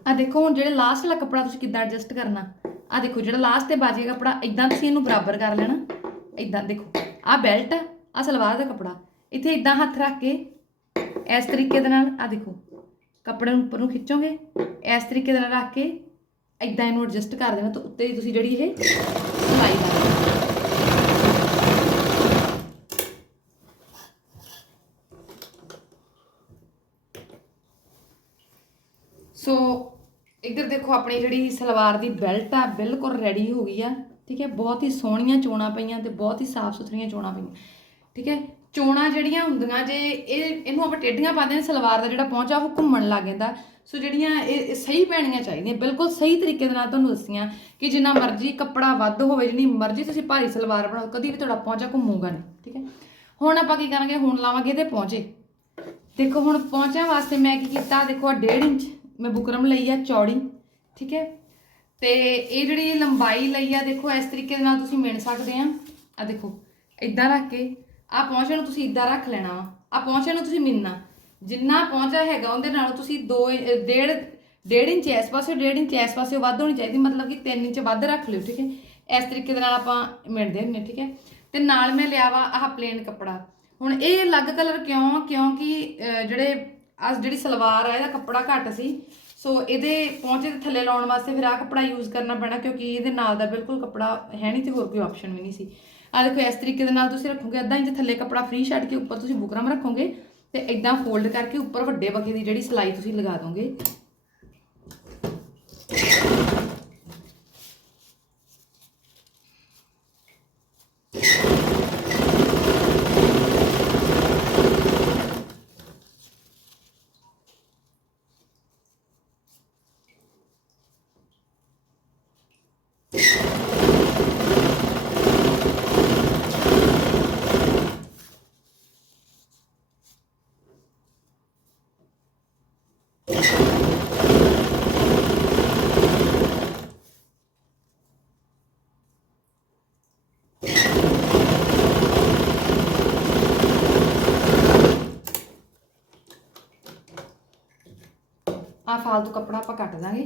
ਆ ਦੇਖੋ, ਹੁਣ ਜਿਹੜੇ ਲਾਸਟ ਵਾਲਾ ਕੱਪੜਾ ਤੁਸੀਂ ਕਿੱਦਾਂ ਐਡਜਸਟ ਕਰਨਾ? ਆ ਦੇਖੋ, ਜਿਹੜਾ ਲਾਸਟ ਤੇ ਬਾਜੇ ਕੱਪੜਾ ਇਦਾਂ ਤੁਸੀਂ ਇਹਨੂੰ ਬਰਾਬਰ ਕਰ ਲੈਣਾ। ਇਦਾਂ ਦੇਖੋ ਆ ਬੈਲਟ ਆ ਸਲਵਾਰ ਦਾ ਕੱਪੜਾ। ਇੱਥੇ ਇਦਾਂ ਹੱਥ ਰੱਖ ਕੇ, ਇਸ ਤਰੀਕੇ ਦੇ ਨਾਲ ਆ ਦੇਖੋ, ਕੱਪੜੇ ਨੂੰ ਉੱਪਰ ਨੂੰ ਖਿੱਚੋਗੇ, ਇਸ ਤਰੀਕੇ ਦੇ ਨਾਲ ਰੱਖ ਕੇ ਇਦਾਂ ਇਹਨੂੰ ਐਡਜਸਟ ਕਰ ਦੇਣਾ, ਤਾਂ ਉੱਤੇ ਤੁਸੀਂ ਜਿਹੜੀ ਇਹ ਸਿਲਾਈ ਲਾ ਸੋ ਇੱਧਰ ਦੇਖੋ ਆਪਣੀ ਜਿਹੜੀ ਸਲਵਾਰ ਦੀ ਬੈਲਟ ਆ, ਬਿਲਕੁਲ ਰੈਡੀ ਹੋ ਗਈ ਆ, ਠੀਕ ਹੈ? ਬਹੁਤ ਹੀ ਸੋਹਣੀਆਂ ਚੋਣਾਂ ਪਈਆਂ ਤੇ ਬਹੁਤ ਹੀ ਸਾਫ਼ ਸੁਥਰੀਆਂ ਚੋਣਾਂ ਪਈਆਂ, ਠੀਕ ਹੈ? ਚੋਣਾਂ ਜਿਹੜੀਆਂ ਹੁੰਦੀਆਂ ਜੇ ਇਹ, ਇਹਨੂੰ ਆਪਾਂ ਟੇਢੀਆਂ ਪਾਉਂਦੇ ਹਾਂ, ਸਲਵਾਰ ਦਾ ਜਿਹੜਾ ਪਹੁੰਚਾ ਉਹ ਘੁੰਮਣ ਲੱਗ ਜਾਂਦਾ। ਸੋ ਜਿਹੜੀਆਂ ਇਹ ਸਹੀ ਪੈਣੀਆਂ ਚਾਹੀਦੀਆਂ, ਬਿਲਕੁਲ ਸਹੀ ਤਰੀਕੇ ਦੇ ਨਾਲ ਤੁਹਾਨੂੰ ਦੱਸੀਆਂ ਕਿ ਜਿੰਨਾ ਮਰਜ਼ੀ ਕੱਪੜਾ ਵੱਧ ਹੋਵੇ, ਜਿੰਨੀ ਮਰਜ਼ੀ ਤੁਸੀਂ ਭਾਰੀ ਸਲਵਾਰ ਬਣਾਓ, ਕਦੀ ਵੀ ਤੁਹਾਡਾ ਪਹੁੰਚਾ ਘੁੰਮੂਗਾ ਨਹੀਂ, ਠੀਕ ਹੈ? ਹੁਣ ਆਪਾਂ ਕੀ ਕਰਾਂਗੇ? ਹੁਣ ਲਾਵਾਂਗੇ ਇਹਦੇ ਪਹੁੰਚੇ। ਦੇਖੋ, ਹੁਣ ਪਹੁੰਚਣ ਵਾਸਤੇ ਮੈਂ ਕੀ ਕੀਤਾ? ਦੇਖੋ ਆ 1.5 ਇੰਚ ਮੈਂ ਬੁਕਰਮ ਲਈ ਆ ਚੌੜੀ, ਠੀਕ ਹੈ? ਤੇ ਇਹ ਜਿਹੜੀ ਲੰਬਾਈ ਲਈ ਆ, ਦੇਖੋ, ਇਸ ਤਰੀਕੇ ਦੇ ਨਾਲ ਤੁਸੀਂ ਮਿਣ ਸਕਦੇ ਆ। ਆ ਦੇਖੋ ਇਦਾਂ ਰੱਖ ਕੇ ਆ ਪਹੁੰਚੇ ਨੂੰ ਤੁਸੀਂ ਇਦਾਂ ਰੱਖ ਲੈਣਾ ਵਾ। ਆ ਪਹੁੰਚੇ ਨੂੰ ਤੁਸੀਂ ਮਿਣਨਾ। ਜਿੰਨਾ ਪਹੁੰਚਾ ਹੈਗਾ, ਉਹਦੇ ਨਾਲ ਤੁਸੀਂ 2 ਡੇਢ ਡੇਢ ਇੰਚ ਇਸ ਪਾਸੇ, ਡੇਢ ਇੰਚ ਇਸ ਪਾਸੇ ਵੱਧ ਹੋਣੀ ਚਾਹੀਦੀ, ਮਤਲਬ ਕਿ 3 ਇੰਚ ਵੱਧ ਰੱਖ ਲਿਓ, ਠੀਕ ਹੈ? ਇਸ ਤਰੀਕੇ ਦੇ ਨਾਲ ਆਪਾਂ ਮਿਣਦੇ ਹੁੰਦੇ ਠੀਕ ਹੈ? ਤੇ ਨਾਲ ਮੈਂ ਲਿਆ ਵਾ ਆਹ ਪਲੇਨ ਕੱਪੜਾ। ਹੁਣ ਇਹ ਅਲੱਗ ਕਲਰ ਕਿਉਂ ਆ? ਕਿਉਂਕਿ ਜਿਹੜੇ ਆ ਜਿਹੜੀ ਸਲਵਾਰ ਆ, ਇਹਦਾ ਕੱਪੜਾ ਘੱਟ ਸੀ। ਸੋ ਇਹਦੇ ਪਹੁੰਚੇ ਦੇ ਥੱਲੇ ਲਾਉਣ ਵਾਸਤੇ ਫਿਰ ਆਹ ਕੱਪੜਾ ਯੂਜ਼ ਕਰਨਾ ਪੈਣਾ, ਕਿਉਂਕਿ ਇਹਦੇ ਨਾਲ ਦਾ ਬਿਲਕੁਲ ਕੱਪੜਾ ਹੈ ਨਹੀਂ ਤੇ ਹੋਰ ਕੋਈ ਆਪਸ਼ਨ ਵੀ ਨਹੀਂ ਸੀ। ਆ ਦੇਖੋ, ਇਸ ਤਰੀਕੇ ਦੇ ਨਾਲ ਤੁਸੀਂ ਰੱਖੋਗੇ ਅੱਧਾ ਇੰਚ ਥੱਲੇ ਕੱਪੜਾ ਫ੍ਰੀ ਛੱਡ ਕੇ ਉੱਪਰ ਤੁਸੀਂ ਬੁਕਰਮ ਰੱਖੋਗੇ, ਤੇ ਇਦਾਂ ਫੋਲਡ ਕਰਕੇ ਉੱਪਰ ਵੱਡੇ ਬਗੇ ਦੀ ਜਿਹੜੀ ਸਲਾਈ ਤੁਸੀਂ ਲਗਾ ਦੋਗੇ ਆ ਫਾਲਤੂ ਕੱਪੜਾ ਆਪਾਂ ਕੱਟ ਦਾਂਗੇ।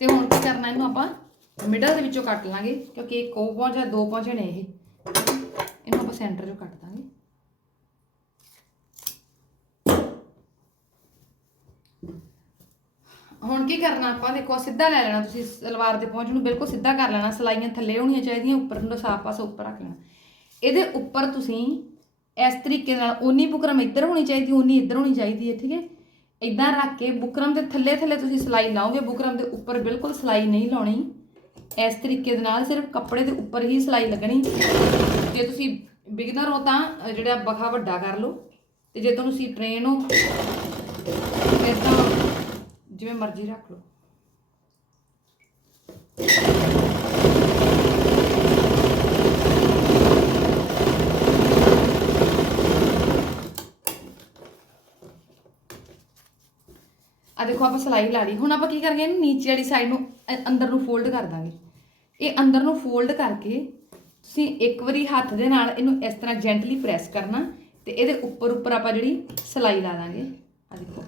ਤੇ ਹੁਣ ਕੀ ਕਰਨਾ ਇਹਨੂੰ ਆਪਾਂ ਮਿਡਲ ਦੇ ਵਿੱਚੋਂ ਕੱਟ ਲਾਂਗੇ, ਕਿਉਂਕਿ ਇੱਕ ਉਹ ਪਹੁੰਚ ਹੈ ਦੋ ਪਹੁੰਚੇ ਨੇ ਇਹ। ਇਹਨੂੰ ਆਪਾਂ ਸੈਂਟਰ ਚੋਂ ਕੱਟ ਦਾਂਗੇ। ਹੁਣ ਕੀ ਕਰਨਾ ਆਪਾਂ? ਦੇਖੋ ਸਿੱਧਾ ਲੈ ਲੈਣਾ ਤੁਸੀਂ, ਸਲਵਾਰ ਦੇ ਪਹੁੰਚ ਨੂੰ ਬਿਲਕੁਲ ਸਿੱਧਾ ਕਰ ਲੈਣਾ, ਸਲਾਈਆਂ ਥੱਲੇ ਹੋਣੀਆਂ ਚਾਹੀਦੀਆਂ, ਉੱਪਰ ਨੂੰ ਸਾਫ਼ ਪਾਸੇ ਉੱਪਰ ਰੱਖ ਲੈਣਾ। ਇਹਦੇ ਉੱਪਰ ਤੁਸੀਂ ਇਸ ਤਰੀਕੇ ਨਾਲ ਉਨੀ ਬੁਕਰਮ ਇੱਧਰ ਹੋਣੀ ਚਾਹੀਦੀ, ਓਨੀ ਇੱਧਰ ਹੋਣੀ ਚਾਹੀਦੀ ਹੈ, ਠੀਕ ਹੈ? ਇਦਾਂ ਰੱਖ ਕੇ ਬੁਕਰਮ ਦੇ ਥੱਲੇ ਥੱਲੇ ਤੁਸੀਂ ਸਲਾਈ ਲਾਓਗੇ, ਬੁਕਰਮ ਦੇ ਉੱਪਰ ਬਿਲਕੁਲ ਸਲਾਈ ਨਹੀਂ ਲਾਉਣੀ। ਇਸ ਤਰੀਕੇ ਦੇ ਨਾਲ ਸਿਰਫ ਕੱਪੜੇ ਦੇ ਉੱਪਰ ਹੀ ਸਲਾਈ ਲੱਗਣੀ। ਜੇ ਤੁਸੀਂ ਬਿਗਨਰ ਹੋ ਤਾਂ ਜਿਹੜਾ ਬਖਾ ਵੱਡਾ ਕਰ ਲਓ। ਤੇ ਜੇ ਤੁਹਾਨੂੰ ਸੀ ਟ੍ਰੇਨ ਹੋ, ਫਿਰ ਤਾਂ ਜਿਵੇਂ ਮਰਜ਼ੀ ਰੱਖ ਲਓ। ਆ ਦੇਖੋ ਆਪਾਂ ਸਲਾਈ ਲਾ ਲਈ। ਹੁਣ ਆਪਾਂ ਕੀ ਕਰਾਂਗੇ? ਇਹਨੂੰ ਨੀਚੇ ਵਾਲੀ ਸਾਈਡ ਨੂੰ ਅ- ਅੰਦਰ ਨੂੰ ਫੋਲਡ ਕਰ ਦਾਂਗੇ। ਇਹ ਅੰਦਰ ਨੂੰ ਫੋਲਡ ਕਰਕੇ ਤੁਸੀਂ ਇੱਕ ਵਾਰੀ ਹੱਥ ਦੇ ਨਾਲ ਇਹਨੂੰ ਇਸ ਤਰ੍ਹਾਂ ਜੈਂਟਲੀ ਪ੍ਰੈਸ ਕਰਨਾ ਤੇ ਇਹਦੇ ਉੱਪਰ ਉੱਪਰ ਆਪਾਂ ਜਿਹੜੀ ਸਲਾਈ ਲਾ ਦਾਂਗੇ। ਆ ਦੇਖੋ।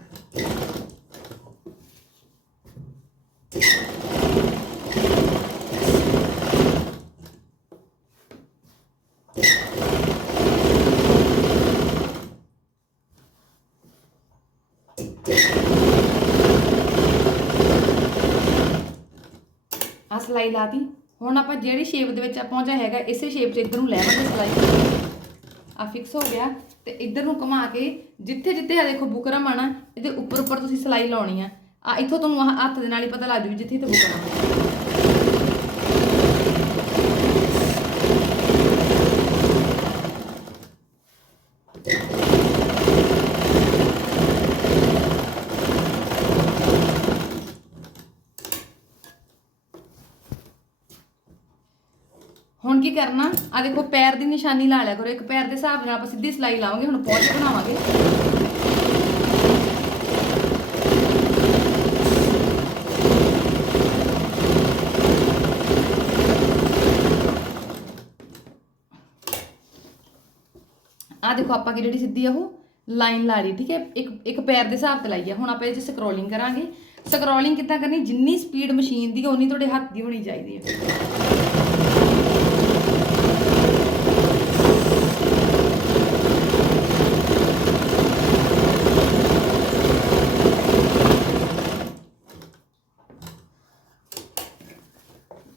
ਸਲਾਈ ਲਾਤੀ। ਹੁਣ ਆਪਾਂ ਜਿਹੜੀ ਸ਼ੇਪ ਦੇ ਵਿੱਚ ਆ ਪਹੁੰਚਿਆ ਹੈਗਾ, ਇਸੇ ਸ਼ੇਪ 'ਚ ਇੱਧਰ ਨੂੰ ਲੈਵਾਂਗੇ ਸਲਾਈ। ਆ ਫਿਕਸ ਹੋ ਗਿਆ। ਤੇ ਇੱਧਰ ਨੂੰ ਘੁਮਾ ਕੇ ਜਿੱਥੇ ਜਿੱਥੇ ਆ ਦੇਖੋ ਬੁਕਰਮ ਆਣਾ ਇਹਦੇ ਉੱਪਰ ਉੱਪਰ ਤੁਸੀਂ ਸਲਾਈ ਲਾਉਣੀ ਆ। ਆ ਇੱਥੋਂ ਤੁਹਾਨੂੰ ਆਹ ਹੱਥ ਦੇ ਨਾਲ ਹੀ ਪਤਾ ਲੱਗ ਜੂ ਜਿੱਥੇ ਤੇ ਬੁਕਰਮ ਆ। ਕਰਨਾ? ਆ ਦੇਖੋ, ਪੈਰ ਦੀ ਨਿਸ਼ਾਨੀ ਲਾ ਲਿਆ ਕਰੋ। ਇੱਕ ਪੈਰ ਦੇ ਹਿਸਾਬ ਨਾਲ ਆਪਾਂ ਸਿੱਧੀ ਸਲਾਈ ਲਾਵਾਂਗੇ, ਹੁਣ ਪੌਂਚ ਬਣਾਵਾਂਗੇ। ਆ ਦੇਖੋ, ਆਪਾਂ ਕੀ ਜਿਹੜੀ ਸਿੱਧੀ ਆ, ਉਹ ਲਾਈਨ ਲਾ ਲਈ, ਠੀਕ ਹੈ? ਇੱਕ ਇੱਕ ਪੈਰ ਦੇ ਹਿਸਾਬ ਤੇ ਲਾਈ ਆ। ਹੁਣ ਆਪਾਂ ਇਹ 'ਚ ਸਕਰੋਲਿੰਗ ਕਰਾਂਗੇ। ਸਕਰੋਲਿੰਗ ਕਿੱਦਾਂ ਕਰਨੀ? ਜਿੰਨੀ ਸਪੀਡ ਮਸ਼ੀਨ ਦੀ ਉਨੀ ਤੁਹਾਡੇ ਹੱਥ ਦੀ ਹੋਣੀ ਚਾਹੀਦੀ ਹੈ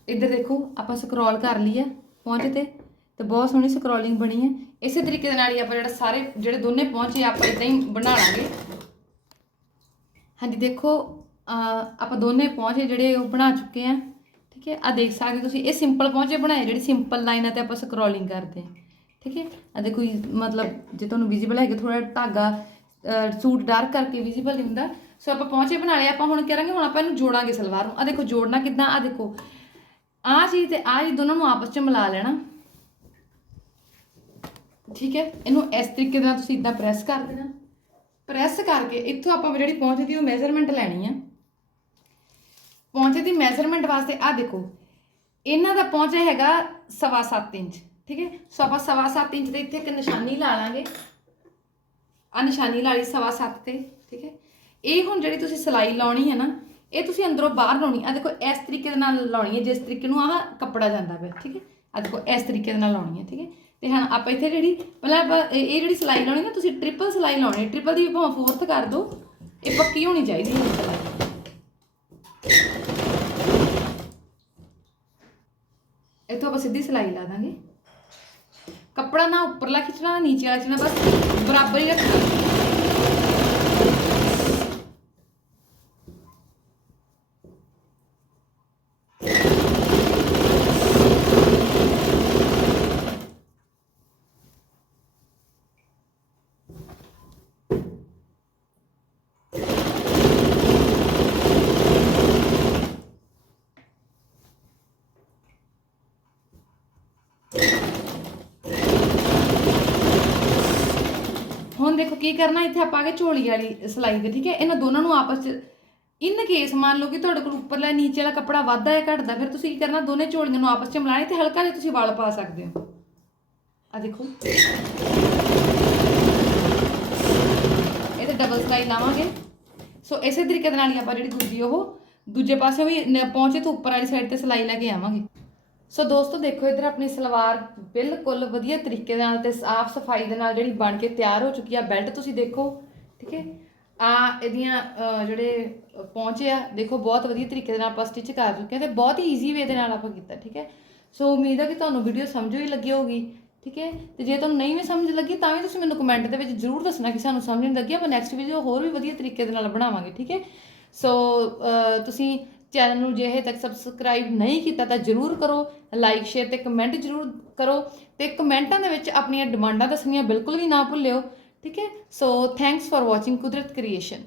ਇੱਧਰ ਦੇਖੋ ਆਪਾਂ ਸਕਰੋਲ ਕਰ ਲਈ ਹੈ ਪਹੁੰਚ ਤੇ ਤੇ ਬਹੁਤ ਸੋਹਣੀ ਸਕਰੋਲਿੰਗ ਬਣੀ ਹੈ। ਇਸੇ ਤਰੀਕੇ ਦੇ ਨਾਲ ਹੀ ਆਪਾਂ ਜਿਹੜਾ ਸਾਰੇ, ਜਿਹੜੇ ਦੋਨੇ ਪਹੁੰਚੇ, ਆਪਾਂ ਇਦਾਂ ਹੀ ਬਣਾ ਲਾਂਗੇ। ਹਾਂਜੀ, ਦੇਖੋ ਆਪਾਂ ਦੋਨੇ ਪਹੁੰਚੇ, ਜਿਹੜੇ ਉਹ ਬਣਾ ਚੁੱਕੇ ਆ। ਠੀਕ ਹੈ ਆ ਦੇਖ ਸਕਦੇ ਤੁਸੀਂ, ਇਹ ਸਿੰਪਲ ਪਹੁੰਚੇ ਬਣਾਏ, ਜਿਹੜੀ ਸਿੰਪਲ ਲਾਈਨਾਂ ਤੇ ਆਪਾਂ ਸਕਰੋਲਿੰਗ ਕਰਦੇ ਹਾਂ। ਠੀਕ ਹੈ ਆ ਦੇਖੋ ਮਤਲਬ ਜੇ ਤੁਹਾਨੂੰ ਵਿਜ਼ੀਬਲ ਹੈਗਾ ਥੋੜਾ ਧਾਗਾ ਸੂਟ ਡਾਰਕ ਕਰਕੇ ਵਿਜ਼ੀਬਲ ਨਹੀਂ ਹੁੰਦਾ, ਸੋ ਆਪਾਂ ਪਹੁੰਚੇ, ਬਣਾ ਲਏ, ਆਪਾਂ ਹੁਣ ਕਰਾਂਗੇ, ਹੁਣ ਆਪਾਂ ਇਹਨੂੰ ਜੋੜਾਂਗੇ ਸਲਵਾਰ ਨੂੰ। ਆ ਦੇਖੋ, ਜੋੜਨਾ ਕਿੱਦਾਂ? ਆ ਦੇਖੋ ਆਹ ਚੀਜ਼ ਤੇ ਆਹ ਚੀਜ਼ ਦੋਨਾਂ ਨੂੰ ਆਪਸ 'ਚ ਮਿਲਾ ਲੈਣਾ। ਠੀਕ ਹੈ? ਇਹਨੂੰ ਇਸ ਤਰੀਕੇ ਨਾਲ ਤੁਸੀਂ ਇਦਾਂ ਪ੍ਰੈਸ ਕਰ ਦੇਣਾ। ਪ੍ਰੈਸ ਕਰਕੇ ਇੱਥੋਂ ਆਪਾਂ ਜਿਹੜੀ ਪਹੁੰਚ ਦੀ ਉਹ ਮੈਜ਼ਰਮੈਂਟ ਲੈਣੀ ਆ। ਪਹੁੰਚੇ ਦੀ ਮੈਜ਼ਰਮੈਂਟ ਵਾਸਤੇ ਆ ਦੇਖੋ, ਇਹਨਾਂ ਦਾ ਪਹੁੰਚਿਆ ਹੈਗਾ ਸਵਾ ਸੱਤ ਇੰਚ, ਠੀਕ ਹੈ? ਸੋ ਆਪਾਂ ਸਵਾ ਸੱਤ ਇੰਚ ਦੇ ਇੱਥੇ ਇੱਕ ਨਿਸ਼ਾਨੀ ਲਾ ਲਾਂਗੇ। ਆ ਨਿਸ਼ਾਨੀ ਲਾ ਲਈ ਸਵਾ ਸੱਤ ਤੇ, ਠੀਕ ਹੈ? ਇਹ ਹੁਣ ਜਿਹੜੀ ਤੁਸੀਂ ਸਲਾਈ ਲਾਉਣੀ ਹੈ ਨਾ ਇਹ ਤੁਸੀਂ ਅੰਦਰੋਂ ਬਾਹਰ ਲਾਉਣੀ ਆ। ਦੇਖੋ, ਇਸ ਤਰੀਕੇ ਦੇ ਨਾਲ ਲਾਉਣੀ ਹੈ ਜਿਸ ਤਰੀਕੇ ਨੂੰ ਆਹ ਕੱਪੜਾ ਜਾਂਦਾ ਪਿਆ, ਠੀਕ ਹੈ? ਆ ਦੇਖੋ, ਇਸ ਤਰੀਕੇ ਦੇ ਨਾਲ ਲਾਉਣੀ ਹੈ ਠੀਕ ਹੈ? ਤੇ ਹੁਣ ਆਪਾਂ ਇੱਥੇ ਜਿਹੜੀ, ਪਹਿਲਾਂ ਆਪਾਂ ਇਹ ਜਿਹੜੀ ਸਲਾਈ ਲਾਉਣੀ ਨਾ, ਤੁਸੀਂ ਟ੍ਰਿਪਲ ਸਲਾਈ ਲਾਉਣੀ ਹੈ ਟ੍ਰਿਪਲ ਦੀ ਵੀ ਭਾਵੇਂ ਫੋਰਥ ਕਰ ਦਿਓ ਇਹ ਪੱਕੀ ਹੋਣੀ ਚਾਹੀਦੀ ਹੈ। ਸਲਾਈ ਇੱਥੋਂ ਆਪਾਂ ਸਿੱਧੀ ਸਲਾਈ ਲਾ ਦਾਂਗੇ। ਕੱਪੜਾ ਨਾ ਉੱਪਰਲਾ ਖਿੱਚਣਾ ਨਾ ਨੀਚੇ ਵਾਲਾ ਖਿੱਚਣਾ, ਬਸ ਬਰਾਬਰ ਹੀ ਰੱਖਣਾ ਹੁਣ ਦੇਖੋ ਕੀ ਕਰਨਾ, ਇੱਥੇ ਆਪਾਂ ਆ ਗਏ ਝੋਲੀ ਵਾਲੀ ਸਲਾਈ ਦੇ ਠੀਕ ਹੈ? ਇਹਨਾਂ ਦੋਨਾਂ ਨੂੰ ਆਪਸ ਚ ਇਨ ਕੇਸ ਮੰਨ ਲਓ ਕਿ ਤੁਹਾਡੇ ਕੋਲ ਉੱਪਰਲਾ ਨੀਚੇ ਵਾਲਾ ਕੱਪੜਾ ਵੱਧਦਾ ਹੈ ਘਟਦਾ, ਫਿਰ ਤੁਸੀਂ ਕੀ ਕਰਨਾ, ਦੋਨੇ ਝੋਲੀਆਂ ਨੂੰ ਆਪਸ ਚ ਮਿਲਾਣੇ ਤੇ ਹਲਕਾ ਜਿਹਾ ਤੁਸੀਂ ਵਾਲ ਪਾ ਸਕਦੇ ਹੋ। ਆ ਦੇਖੋ। ਇਹਦੇ ਡਬਲ ਸਲਾਈ ਲਾਵਾਂਗੇ। ਸੋ ਇਸੇ ਤਰੀਕੇ ਦੇ ਨਾਲ ਹੀ ਆਪਾਂ ਜਿਹੜੀ ਦੂਜੀ ਉਹ ਦੂਜੇ ਪਾਸੇ ਵੀ ਪਹੁੰਚੇ ਤੋਂ ਉੱਪਰ ਵਾਲੀ ਸਾਈਡ ਤੇ ਸਲਾਈ ਲੈ ਕੇ ਆਵਾਂਗੇ। ਸੋ ਦੋਸਤੋ, ਦੇਖੋ, ਇਧਰ ਆਪਣੀ ਸਲਵਾਰ ਬਿਲਕੁਲ ਵਧੀਆ ਤਰੀਕੇ ਦੇ ਨਾਲ ਤੇ ਸਾਫ਼ ਸਫ਼ਾਈ ਦੇ ਨਾਲ ਜਿਹੜੀ ਬਣ ਕੇ ਤਿਆਰ ਹੋ ਚੁੱਕੀ ਆ। ਬੈਲਟ ਤੁਸੀਂ ਦੇਖੋ, ਠੀਕ ਹੈ? ਆ, ਇਹਦੀਆਂ ਜਿਹੜੇ ਪਹੁੰਚੇ ਆ, ਦੇਖੋ, ਬਹੁਤ ਵਧੀਆ ਤਰੀਕੇ ਦੇ ਨਾਲ ਆਪਾਂ ਸਟਿਚ ਕਰ ਚੁੱਕੇ ਆ ਤੇ ਬਹੁਤ ਹੀ ਈਜ਼ੀ ਵੇ ਦੇ ਨਾਲ ਆਪਾਂ ਕੀਤਾ, ਠੀਕ ਹੈ? ਸੋ ਉਮੀਦ ਹੈ ਕਿ ਤੁਹਾਨੂੰ ਵੀਡੀਓ ਸਮਝੋ ਹੀ ਲੱਗੀ ਹੋਗੀ ਠੀਕ ਹੈ? ਤੇ ਜੇ ਤੁਹਾਨੂੰ ਨਹੀਂ ਵੀ ਸਮਝ ਲੱਗੀ, ਤਾਂ ਵੀ ਤੁਸੀਂ ਮੈਨੂੰ ਕਮੈਂਟ ਦੇ ਵਿੱਚ ਜ਼ਰੂਰ ਦੱਸਣਾ ਕਿ ਸਾਨੂੰ ਸਮਝ ਨਹੀਂ ਲੱਗੀ। ਆਪਾਂ ਨੈਕਸਟ ਵੀਡੀਓ ਹੋਰ ਵੀ ਵਧੀਆ ਤਰੀਕੇ ਦੇ ਨਾਲ ਬਣਾਵਾਂਗੇ, ਠੀਕ ਹੈ? ਸੋ ਤੁਸੀਂ ਚੈਨਲ ਨੂੰ ਜੇ ਹਜੇ ਤੱਕ ਸਬਸਕ੍ਰਾਈਬ ਨਹੀਂ ਕੀਤਾ ਤਾਂ ਜਰੂਰ ਕਰੋ ਲਾਈਕ ਸ਼ੇਅਰ ਤੇ ਕਮੈਂਟ ਜਰੂਰ ਕਰੋ ਤੇ ਕਮੈਂਟਾਂ ਦੇ ਵਿੱਚ ਆਪਣੀਆਂ ਡਿਮਾਂਡਾਂ ਦੱਸਣੀਆਂ ਬਿਲਕੁਲ ਵੀ ਨਾ ਭੁੱਲਿਓ, ਠੀਕ ਹੈ? So thanks for watching Kudrat creation